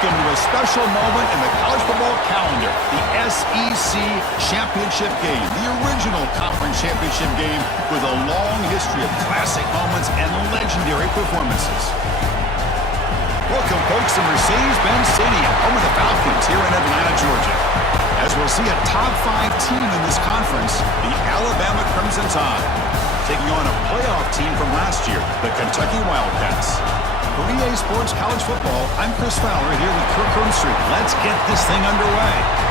welcome to a special moment in the college football calendar, the SEC Championship Game, the original conference championship game with a long history of classic moments and legendary performances. Welcome, folks, to Mercedes-Benz Stadium, home of the Falcons here in Atlanta, Georgia. As we'll see a top 5 team in this conference, the Alabama Crimson Tide, taking on a playoff team from last year, the Kentucky Wildcats. For EA Sports College Football, I'm Chris Fowler here with Kirk Herbstreit. Let's get this thing underway.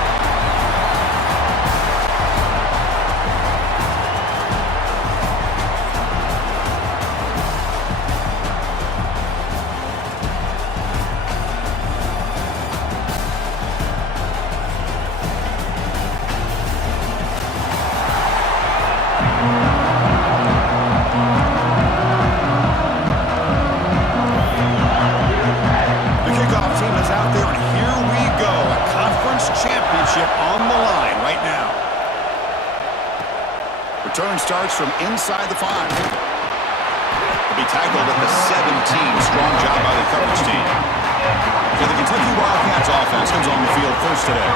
Return starts from inside the 5. He'll be tackled at the 17. Strong job by the coverage team. So the Kentucky Wildcats offense comes on the field first today.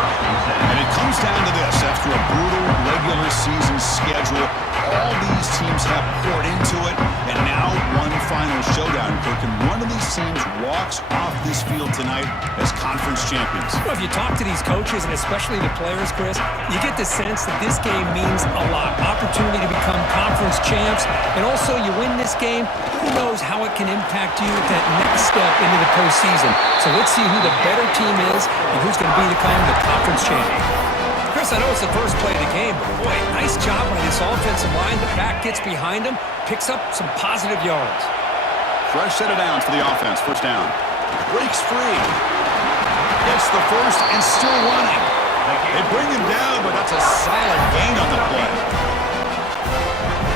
And it comes down to this. After a brutal regular season schedule, all these teams have poured into it. And now one final showdown, Kirk. And one of these teams walks off this field tonight as conference champions. Well, if you talk to these coaches, and especially the players, Chris, you get the sense that this game means a lot. Opportunity to become conference champs. And also, you win this game, who knows how it can impact you at that next step into the postseason. So let's see who the better team is and who's going to become the conference champion. Chris, I know it's the first play of the game, but boy, nice job by this offensive line. The back gets behind him, picks up some positive yards. Fresh set of downs for the offense. First down. Breaks free. Gets the first and still running. They bring him down, but that's a solid gain on the play.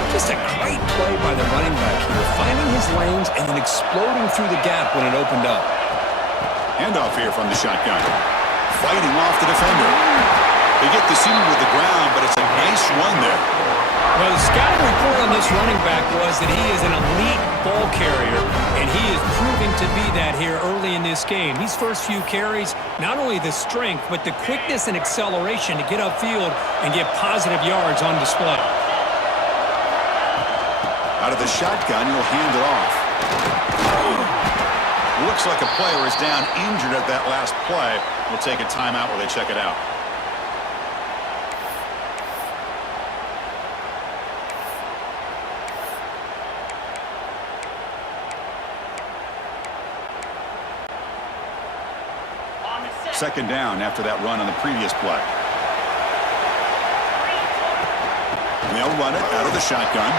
Just a great play by the running back here, finding his lanes and then exploding through the gap when it opened up. Handoff here from the shotgun. Fighting off the defender. They get the senior with the ground, but it's a nice run there. Well, the scouting report on this running back was that he is an elite ball carrier, and he is proving to be that here early in this game. These first few carries, not only the strength, but the quickness and acceleration to get upfield and get positive yards on display. Out of the shotgun, he'll hand it off. Looks like a player is down injured at that last play. We'll take a timeout while they check it out. Second down after that run on the previous play. They'll run it out of the shotgun.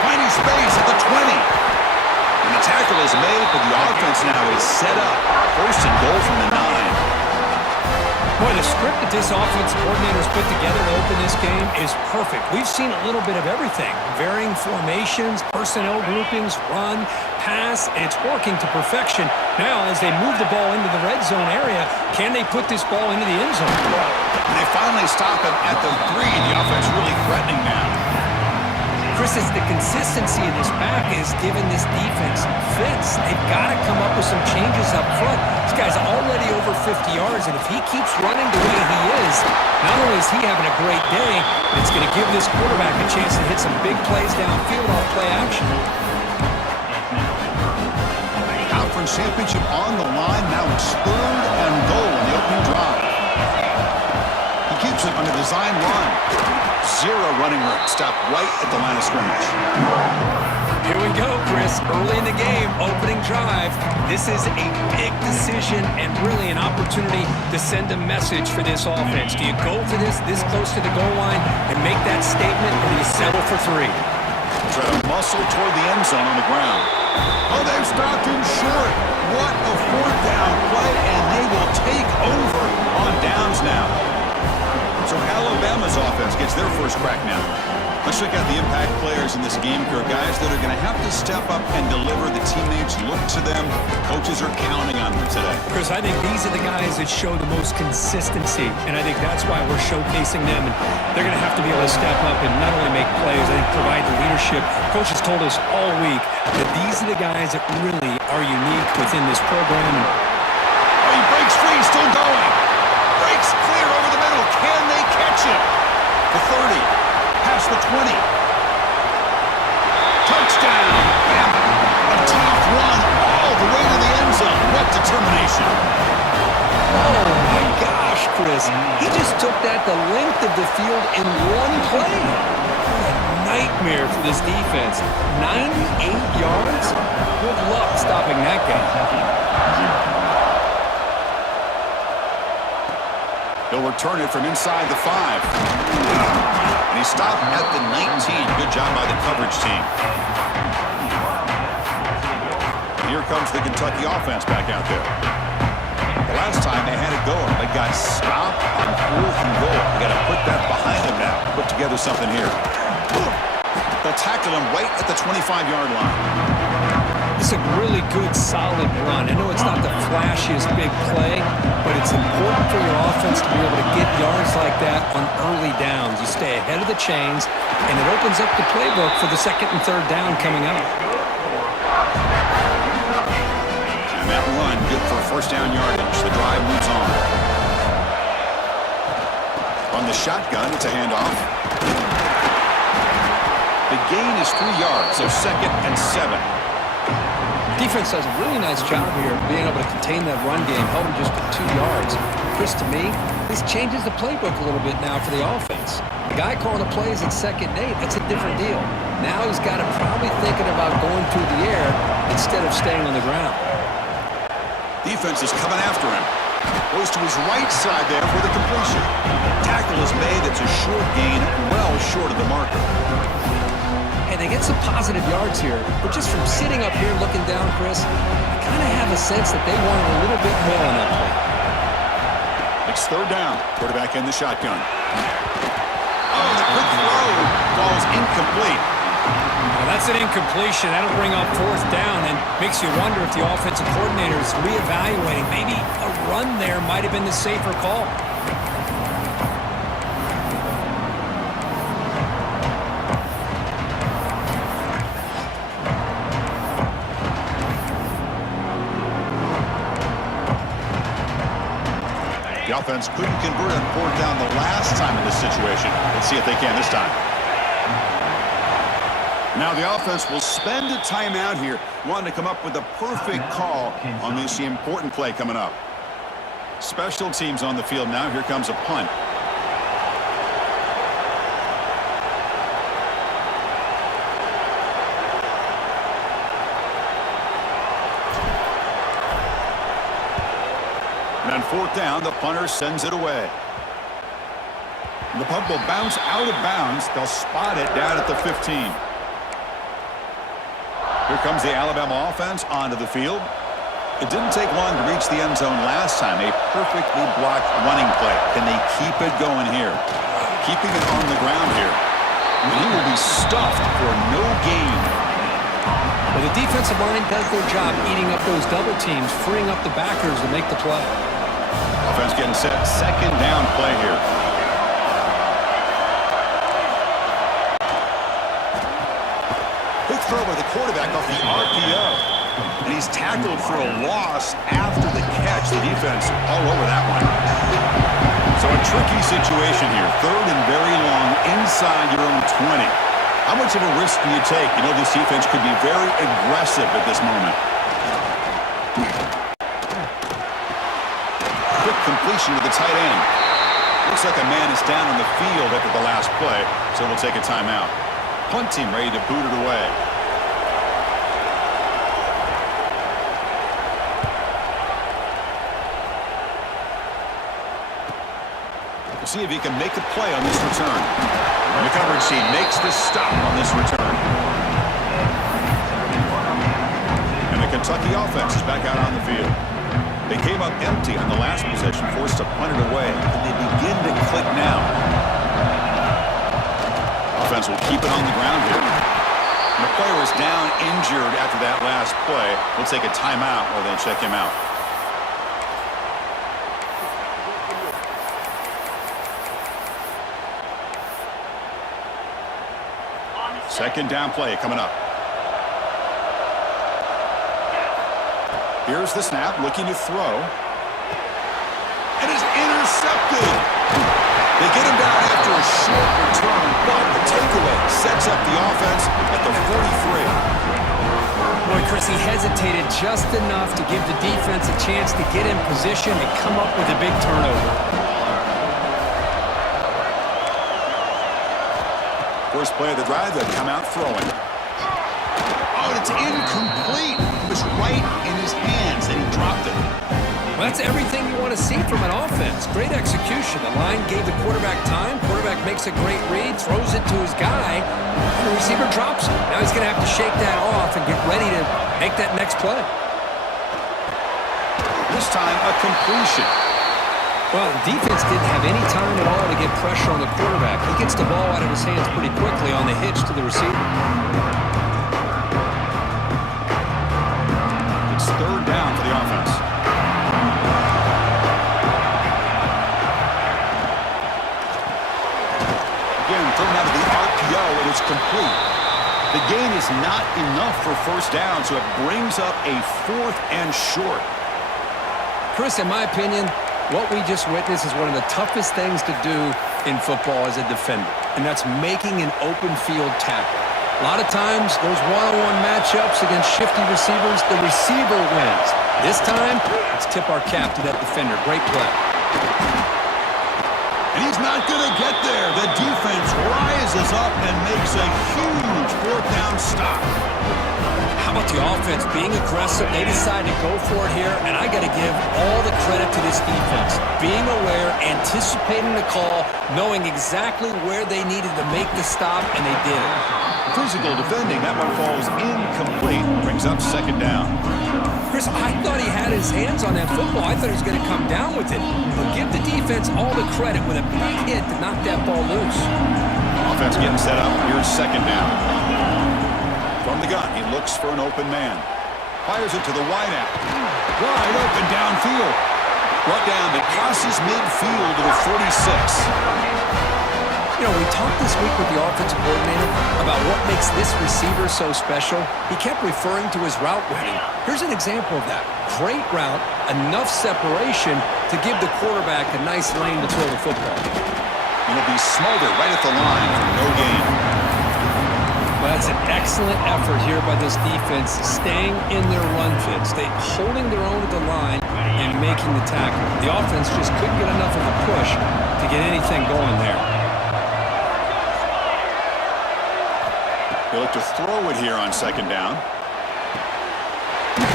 Finding space at the 20. And the tackle is made, but the offense now is set up. First and goal from the 9. Boy, the script that this offense coordinator's put together to open this game is perfect. We've seen a little bit of everything. Varying formations, personnel groupings, run, pass, and it's working to perfection. Now, as they move the ball into the red zone area, can they put this ball into the end zone? And they finally stop him at the 3. The offense really threatening now. Chris, it's the consistency of this back is giving this defense fits. They've got to come up with some changes up front. This guy's already over 50 yards, and if he keeps running the way he is, not only is he having a great day, it's going to give this quarterback a chance to hit some big plays downfield off play action. Conference championship on the line. Now it's 3rd and goal in the opening drive. He keeps it on the design run. 0 running room. Stop right at the line of scrimmage. Here we go, Chris. Early in the game, opening drive. This is a big decision and really an opportunity to send a message for this offense. Do you go for this close to the goal line and make that statement, or do you settle for 3? Try to muscle toward the end zone on the ground. Oh, they've stopped him short. What a 4th down play, and they will take over on downs now. So Alabama's offense gets their first crack now. Let's check out the impact players in this game, guys that are going to have to step up and deliver. The teammates look to them. Coaches are counting on them today. Chris, I think these are the guys that show the most consistency, and I think that's why we're showcasing them. And they're going to have to be able to step up and not only make plays, I think provide the leadership. Coaches told us all week that these are the guys that really are unique within this program. Oh, he breaks catch him. The 30, past the 20. Touchdown. A top run all the way to the end zone. What determination. Oh, my gosh, Chris. He just took that the length of the field in one play. What a nightmare for this defense. 98 yards? Good luck stopping that guy. He'll return it from inside the 5. And he stopped at the 19. Good job by the coverage team. And here comes the Kentucky offense back out there. The last time they had it going, they got stopped on 4th and goal. They got to put that behind them now. Put together something here. They'll tackle him right at the 25-yard line. It's a really good, solid run. I know it's not the flashiest big play, but it's important for your offense to be able to get yards like that on early downs. You stay ahead of the chains, and it opens up the playbook for the 2nd and 3rd down coming up. And that run, good for 1st down yardage. The drive moves on. On the shotgun, it's a handoff. The gain is 3 yards, so 2nd and 7. Defense does a really nice job here of being able to contain that run game, held him just to 2 yards. Chris, to me, this changes the playbook a little bit now for the offense. The guy calling the plays at 2nd and 8, that's a different deal. Now he's got to probably thinking about going through the air instead of staying on the ground. Defense is coming after him. Goes to his right side there for the completion. Tackle is made. It's a short gain, well short of the marker. And they get some positive yards here, but just from sitting up here looking down, Chris, I kind of have a sense that they wanted a little bit more on that play. It's 3rd down. Quarterback in the shotgun. Oh, the quick throw falls incomplete. Now that's an incompletion. That'll bring up 4th down and makes you wonder if the offensive coordinator is reevaluating. Maybe a run there might have been the safer call. The offense couldn't convert on 4th down the last time in this situation. Let's see if they can this time. Now the offense will spend a timeout here, wanting to come up with a perfect call on this important play coming up. Special teams on the field now. Here comes a punt. And on 4th down, the punter sends it away. The punt will bounce out of bounds. They'll spot it down at the 15. Here comes the Alabama offense onto the field. It didn't take long to reach the end zone last time. A perfectly blocked running play. Can they keep it going here? Keeping it on the ground here. And he will be stuffed for no gain. Well, the defensive line does their job eating up those double teams, freeing up the backers to make the play. Offense getting set. 2nd down play here. Quick throw by the quarterback off the RPO. And he's tackled for a loss after the catch. The defense all over that one. So a tricky situation here. 3rd and very long inside your own 20. How much of a risk do you take? You know this defense could be very aggressive at this moment. Quick completion to the tight end. Looks like a man is down on the field after the last play, so we'll take a timeout. Punt team ready to boot it away. We'll see if he can make a play on this return. And the coverage team makes the stop on this return. And the Kentucky offense is back out on the field. They came up empty on the last possession, forced to punt it away. And they begin to click now. Offense will keep it on the ground here. And the player is down injured after that last play. We'll take a timeout while they check him out. Second down play coming up. Here's the snap, looking to throw. It is intercepted. They get him down after a short return, but the takeaway sets up the offense at the 43. Boy, Chris, he hesitated just enough to give the defense a chance to get in position and come up with a big turnover. First play of the drive, they come out throwing. Oh, and it's incomplete. It was right in his hands, and he dropped it. Well, that's everything you want to see from an offense. Great execution. The line gave the quarterback time. Quarterback makes a great read, throws it to his guy, and the receiver drops it. Now he's going to have to shake that off and get ready to make that next play. This time, a completion. Well, the defense didn't have any time at all to get pressure on the quarterback. He gets the ball out of his hands pretty quickly on the hitch to the receiver. It's third down for the offense. Again, thrown out of the RPO, and it's complete. The gain is not enough for first down, so it brings up a 4th and short. Chris, in my opinion, what we just witnessed is one of the toughest things to do in football as a defender, and that's making an open field tackle. A lot of times, those one-on-one matchups against shifty receivers, the receiver wins. This time, let's tip our cap to that defender. Great play. And he's not going to get there. The defense rises up and makes a huge 4th down stop. How about the offense being aggressive? They decide to go for it here, and I got to give all the credit to this defense. Being aware, anticipating the call, knowing exactly where they needed to make the stop, and they did it. Physical defending, that one falls incomplete, brings up 2nd down. Chris, I thought he had his hands on that football. I thought he was going to come down with it. But give the defense all the credit with a big hit to knock that ball loose. Offense getting set up. Here's 2nd down. From the gun, he looks for an open man. Fires it to the wideout. Wide open downfield. Brought down that crosses midfield to the 46. You know, we talked this week with the offensive coordinator about what makes this receiver so special. He kept referring to his route running. Here's an example of that. Great route, enough separation to give the quarterback a nice lane to throw the football. And it'll be smothered right at the line for no gain. Well, that's an excellent effort here by this defense, staying in their run fits. They holding their own at the line and making the tackle. The offense just couldn't get enough of a push to get anything going there. They look to throw it here on 2nd down.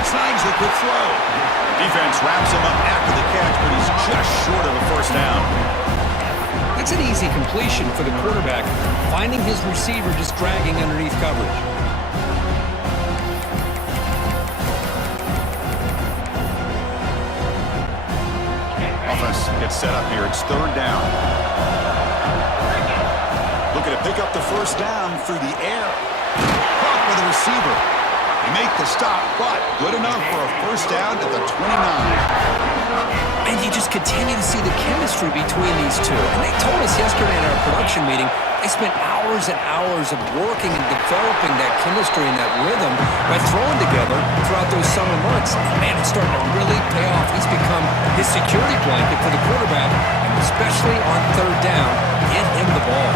Snags the quick throw. Defense wraps him up after the catch, but he's just short of a 1st down. That's an easy completion for the quarterback, finding his receiver just dragging underneath coverage. Offense gets set up here. It's 3rd down. Looking to pick up the 1st down through the air. Caught with the receiver. They make the stop, but good enough for a 1st down at the 29. And you just continue to see the chemistry between these two. And they told us yesterday in our production meeting, they spent hours and hours of working and developing that chemistry and that rhythm by throwing together throughout those summer months. Man, it's starting to really pay off. He's become his security blanket for the quarterback, and especially on 3rd down, get him the ball.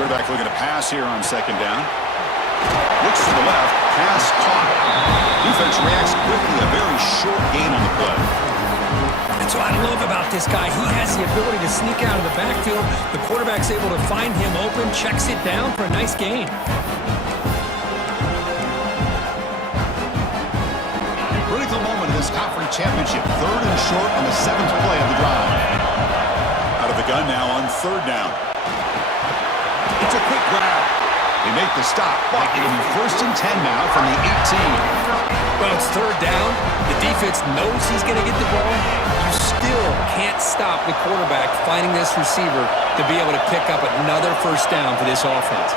Quarterback looking to pass here on 2nd down. Looks to the left. Pass caught. Defense reacts quickly. A very short gain on the play. That's what I love about this guy. He has the ability to sneak out of the backfield. The quarterback's able to find him open, checks it down for a nice gain. Critical moment in this conference championship. 3rd and short on the 7th play of the drive. Out of the gun now on 3rd down. It's a quick grab. They make the stop, but it'll be 1st and 10 now from the 18. Well, it's 3rd down. The defense knows he's going to get the ball. You still can't stop the quarterback finding this receiver to be able to pick up another 1st down for this offense.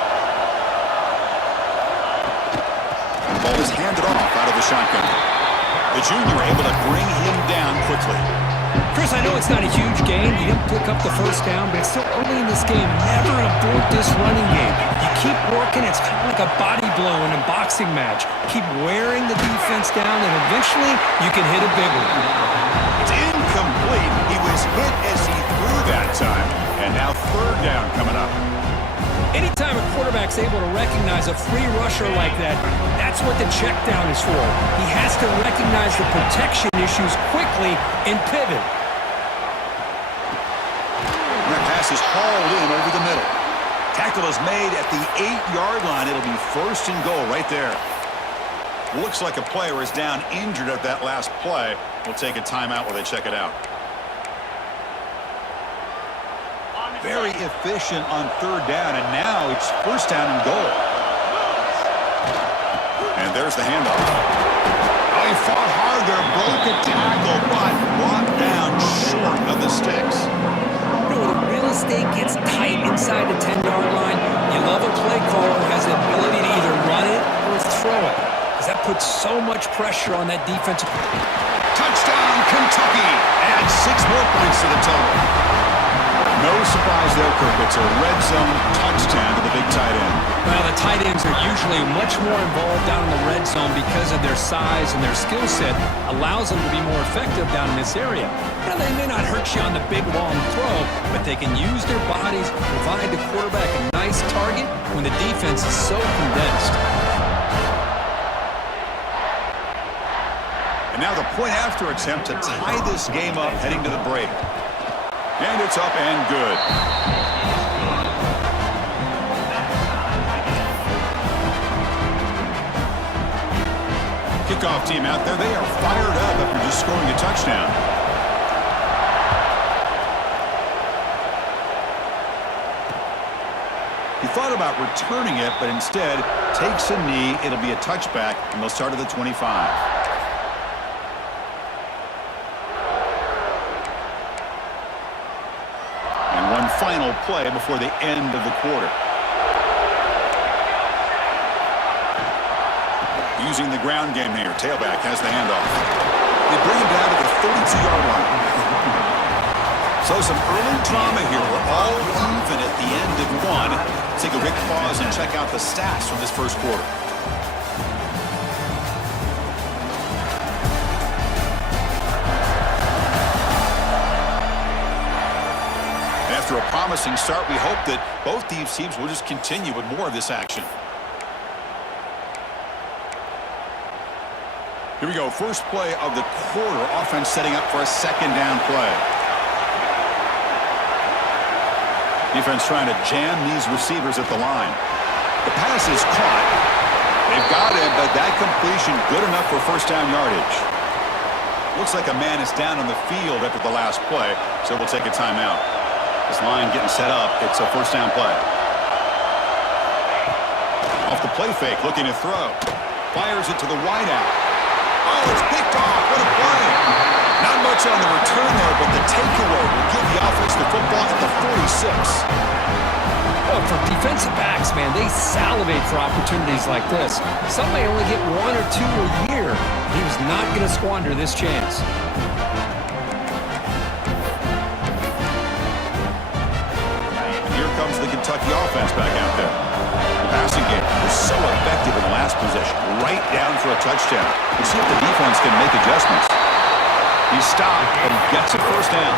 The ball is handed off out of the shotgun. The junior able to bring him down quickly. Chris, I know it's not a huge gain. You didn't pick up the first down, but it's still early in this game. Never abort this running game. You keep working. It's kind of like a body blow in a boxing match. Keep wearing the defense down, and eventually you can hit a big one. It's incomplete. He was hit as he threw that time. And now third down coming up. Anytime a quarterback's able to recognize a free rusher like that, that's what the check down is for. He has to recognize the protection issues quickly and pivot. That pass is hauled in over the middle. Tackle is made at the 8-yard line. It'll be first and goal right there. Looks like a player is down injured at that last play. We'll take a timeout while they check it out. Very efficient on third down, and now it's first down and goal. And there's the handoff. Oh, he fought hard there, broke a tackle, but brought down short of the sticks. You know, when the real estate gets tight inside the 10-yard line, you love a play caller who has the ability to either run it or throw it, because that puts so much pressure on that defensive. Touchdown, Kentucky! Add 6 more points to the total. No surprise there, Kirk. It's a red zone touchdown to the big tight end. Well, the tight ends are usually much more involved down in the red zone because of their size and their skill set allows them to be more effective down in this area. Now, they may not hurt you on the big, long throw, but they can use their bodies to provide the quarterback a nice target when the defense is so condensed. And now the point-after attempt to tie this game up heading to the break. And it's up and good. Kickoff team out there. They are fired up after just scoring a touchdown. He thought about returning it, but instead takes a knee. It'll be a touchback, and they'll start at the 25. Final play before the end of the quarter. Using the ground game here. Tailback has the handoff. They bring him down to the 32-yard line. So some early drama here. We're all even at the end of one. Take a quick pause and check out the stats from this first quarter. After a promising start, we hope that both these teams will just continue with more of this action. Here we go. First play of the quarter. Offense setting up for a second down play. Defense trying to jam these receivers at the line. The pass is caught. They've got it, but that completion good enough for first down yardage. Looks like a man is down on the field after the last play, so we'll take a timeout. This line getting set up. It's a first down play. Off the play fake, looking to throw. Fires it to the wideout. Oh, it's picked off. What a play. Not much on the return there, but the takeaway will give the offense the football at the 46. Well, for defensive backs, man, they salivate for opportunities like this. Some may only get 1 or 2 a year. He was not going to squander this chance. Comes the Kentucky offense back out there. The passing game was so effective in the last possession. Right down for a touchdown. We'll see if the defense can make adjustments. He's stopped, but he gets a first down.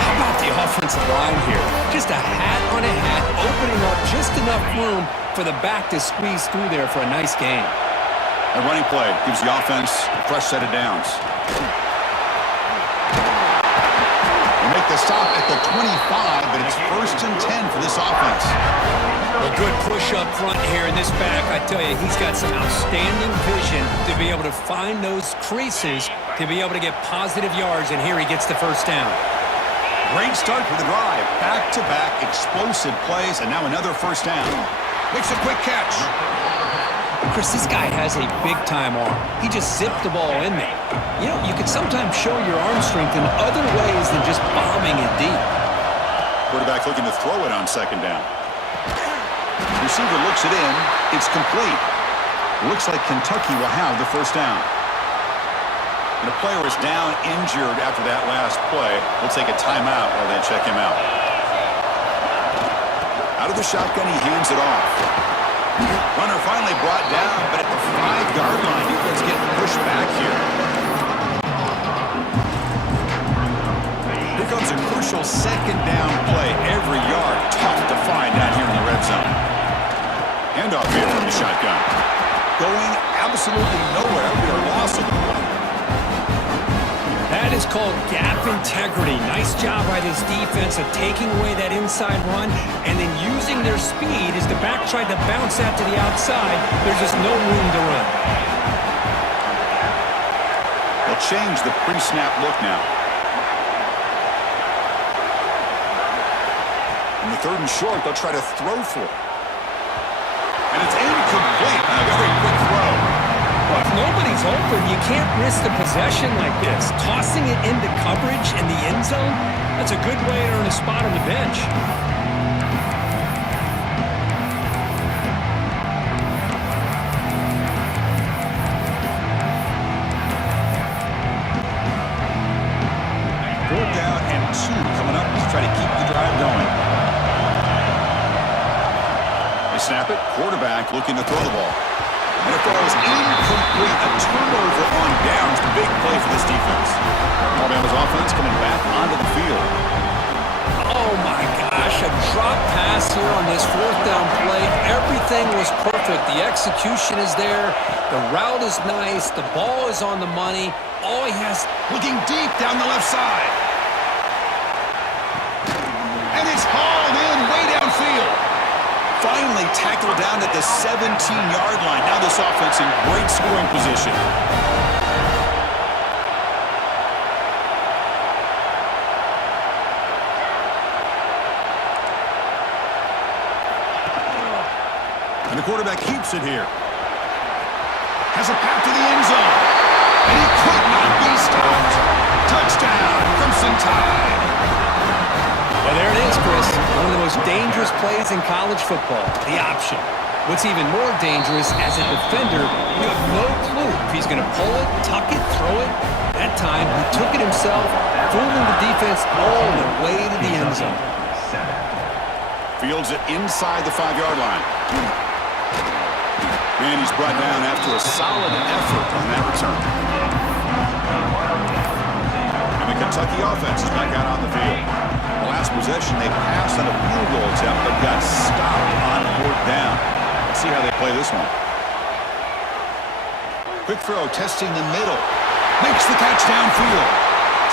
How about the offensive line here? Just a hat on a hat, opening up just enough room for the back to squeeze through there for a nice gain. A running play gives the offense a fresh set of downs. Make the stop at the 25, but it's first and 10 for this offense. A good push up front here in this back. I tell you, he's got some outstanding vision to be able to find those creases, to be able to get positive yards, and here he gets the first down. Great start for the drive. Back-to-back explosive plays, and now another first down. Makes a quick catch. Chris, this guy has a big-time arm. He just zipped the ball in there. You know, you can sometimes show your arm strength in other ways than just bombing it deep. Quarterback looking to throw it on second down. Receiver looks it in. It's complete. Looks like Kentucky will have the first down. And a player is down injured after that last play. We'll take a timeout while they check him out. Out of the shotgun, he hands it off. Runner finally brought down, but at the 5-yard line, defense getting pushed back here. Here comes a crucial second down play. Every yard tough to find down here in the red zone. Handoff here from the shotgun. Going absolutely nowhere. We are lost of the play. That is called gap integrity. Nice job by this defense of taking away that inside run and then using their speed as the back tried to bounce that to the outside. There's just no room to run. They'll change the pre-snap look now. In the 3rd and short, they'll try to throw for it. And it's incomplete. A very quick throw. Well, if nobody's open, you can't risk the possession like this. Tossing it into coverage in the end zone, that's a good way to earn a spot on the bench. Fourth down and 2 coming up to try to keep the drive going. They snap it. Quarterback looking to throw the ball. And it throws incomplete. A turnover on downs. Big play for this defense. Alabama's offense coming back onto the field. Oh my gosh, a drop pass here on this 4th down play. Everything was perfect. The execution is there. The route is nice. The ball is on the money. All he has... Looking deep down the left side. And it's hauled in way downfield. Finally tackled down at the 17-yard line. Now this offense in great scoring position. And the quarterback keeps it here. Has a path to the end zone. And he could not be stopped. Touchdown, Crimson Tide. Well, there it is, Chris. One of the most dangerous plays in college football, the option. What's even more dangerous, as a defender, you have no clue if he's going to pull it, tuck it, throw it. That time, he took it himself, fooling the defense all the way to the end zone. Fields it inside the 5-yard line. And he's brought down after a solid effort on that return. And the Kentucky offense is back out on the field. The last possession, they passed on a field goal attempt, but got stopped on 4th down. Let's see how they play this one. Quick throw, testing the middle. Makes the catch downfield.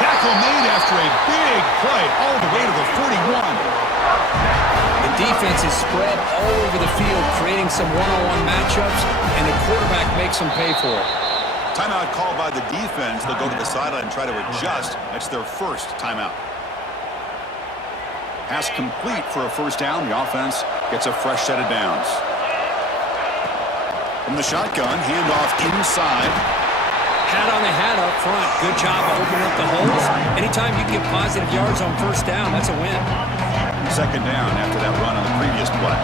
Tackle made after a big play all the way to the 41. The defense is spread all over the field, creating some one-on-one matchups, and the quarterback makes them pay for it. Timeout called by the defense. They'll go to the sideline and try to adjust. That's their first timeout. Pass complete for a 1st down. The offense gets a fresh set of downs. From the shotgun, handoff inside. Hat on the hat up front. Good job of opening up the holes. Anytime you get positive yards on 1st down, that's a win. 2nd down after that run on the previous play.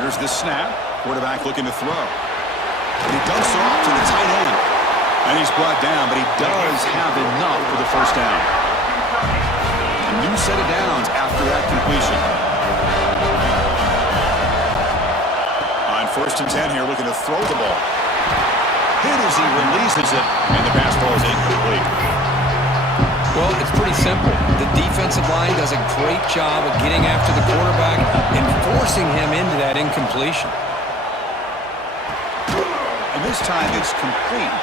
Here's the snap. Quarterback looking to throw. And he dumps it off to the tight end. And he's brought down, but he does have enough for the 1st down. A new set of downs after that completion. On 1st and 10 here, looking to throw the ball. Hit as he releases it, and the pass ball is incomplete. Well, it's pretty simple. The defensive line does a great job of getting after the quarterback and forcing him into that incompletion. And this time it's complete.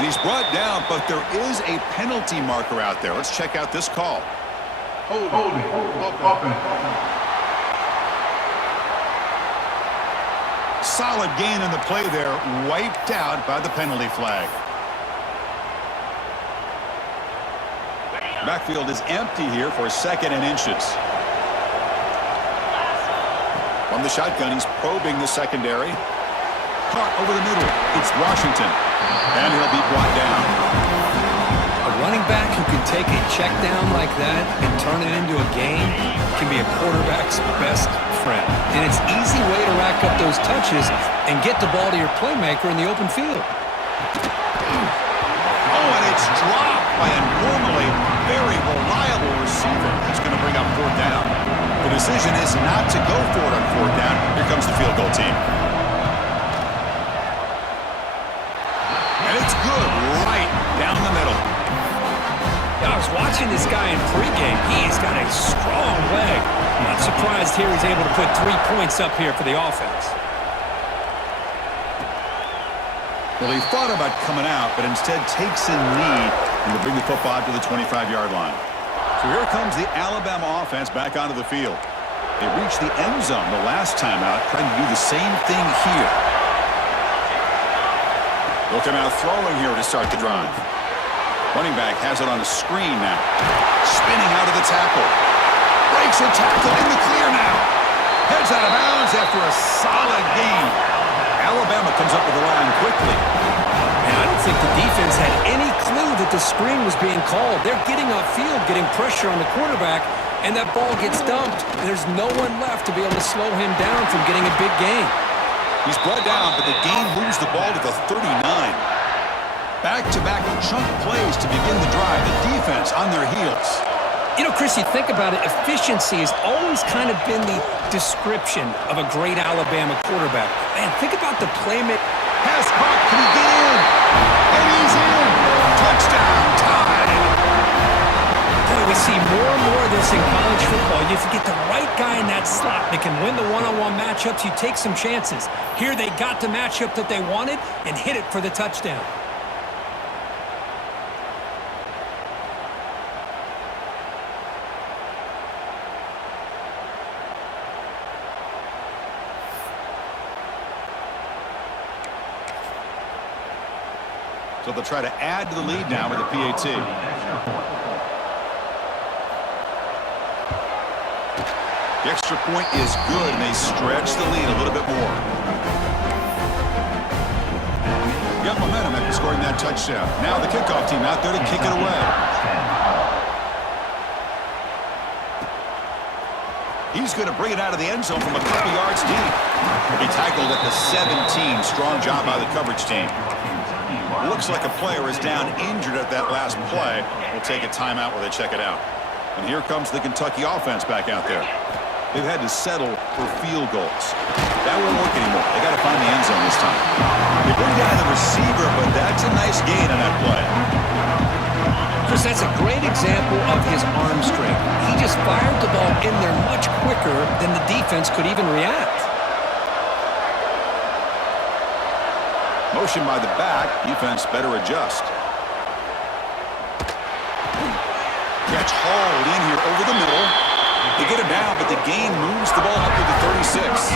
And he's brought down, but there is a penalty marker out there. Let's check out this call. Holding. Solid gain in the play there, wiped out by the penalty flag. Backfield is empty here for 2nd and inches. From the shotgun, he's probing the secondary. Caught over the middle. It's Washington. And he'll be brought down. A running back who can take a check down like that and turn it into a gain can be a quarterback's best friend. And it's an easy way to rack up those touches and get the ball to your playmaker in the open field. Oh, and it's dropped by a normally very reliable receiver. That's going to bring up fourth down. The decision is not to go for it on fourth down. Here comes the field goal team. And it's good right down the middle. I was watching this guy in pregame. He's got a strong leg. I'm not surprised here he's able to put 3 points up here for the offense. Well, he thought about coming out, but instead takes a knee and will bring the football out to the 25-yard line. So here comes the Alabama offense back onto the field. They reached the end zone the last time out, trying to do the same thing here. They'll come out throwing here to start the drive. Running back has it on the screen now. Spinning out of the tackle. Breaks a tackle in the clear now. Heads out of bounds after a solid gain. Alabama comes up with the line quickly. And I don't think the defense had any clue that the screen was being called. They're getting upfield, getting pressure on the quarterback, and that ball gets dumped. And there's no one left to be able to slow him down from getting a big gain. He's brought down, but the game moves the ball to the 39. Back-to-back chunk plays to begin the drive. The defense on their heels. You know, Chris, you think about it, efficiency has always kind of been the description of a great Alabama quarterback. Man, think about the playmaker. Pass caught. Can he get in? And he's in. Touchdown time. Boy, we see more and more of this in college football. If you get the right guy in that slot that can win the one-on-one matchups, you take some chances. Here they got the matchup that they wanted and hit it for the touchdown. So they'll try to add to the lead now with the PAT. The extra point is good, and they stretch the lead a little bit more. Got momentum after scoring that touchdown. Now the kickoff team out there to kick it away. He's going to bring it out of the end zone from a couple yards deep. He tackled at the 17. Strong job by the coverage team. Looks like a player is down injured at that last play. We'll take a timeout while they check it out. And here comes the Kentucky offense back out there. They've had to settle for field goals. That won't work anymore. They got to find the end zone this time. They bring down the receiver, but that's a nice gain on that play. Chris, that's a great example of his arm strength. He just fired the ball in there much quicker than the defense could even react. Motion by the back. Defense better adjust. Catch hauled in here over the middle. They get him down, but the gain moves the ball up to the 36.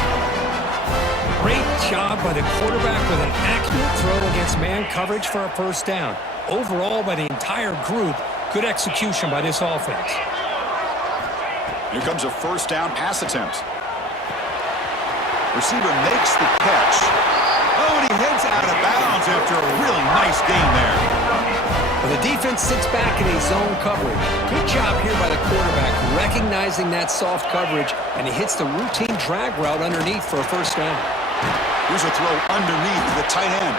Great job by the quarterback with an accurate throw against man coverage for a first down. Overall, by the entire group, good execution by this offense. Here comes a first down pass attempt. Receiver makes the catch. Oh, and he heads out of bounds after a really nice gain there. Well, the defense sits back in a zone coverage. Good job here by the quarterback, recognizing that soft coverage, and he hits the routine drag route underneath for a first down. Here's a throw underneath to the tight end.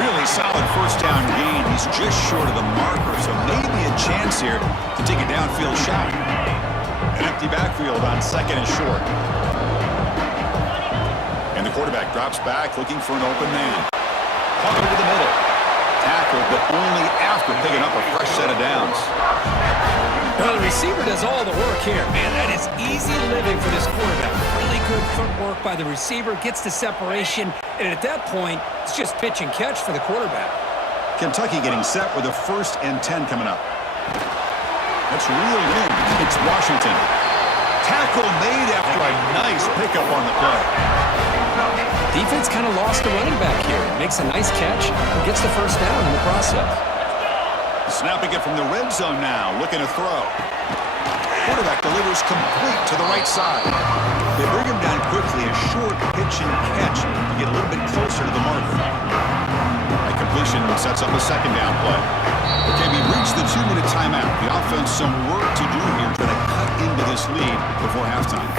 Really solid first down gain. He's just short of the marker, so maybe a chance here to take a downfield shot. An empty backfield on second and short. And the quarterback drops back looking for an open man. Caught over the middle. Tackled, but only after picking up a fresh set of downs. Well, the receiver does all the work here. Man, that is easy living for this quarterback. Really good footwork by the receiver, gets the separation, and at that point, it's just pitch and catch for the quarterback. Kentucky getting set with a 1st and 10 coming up. That's reeled in. It's Washington. Tackle made after a nice pickup on the play. Defense kind of lost the running back here. Makes a nice catch and gets the first down in the process. Snapping it from the red zone now, looking to throw. Quarterback delivers complete to the right side. They bring him down quickly, a short pitch and catch to get a little bit closer to the mark. That completion sets up a second down play. Okay, we reached the 2-minute timeout. The offense some work to do here, trying to cut into this lead before halftime.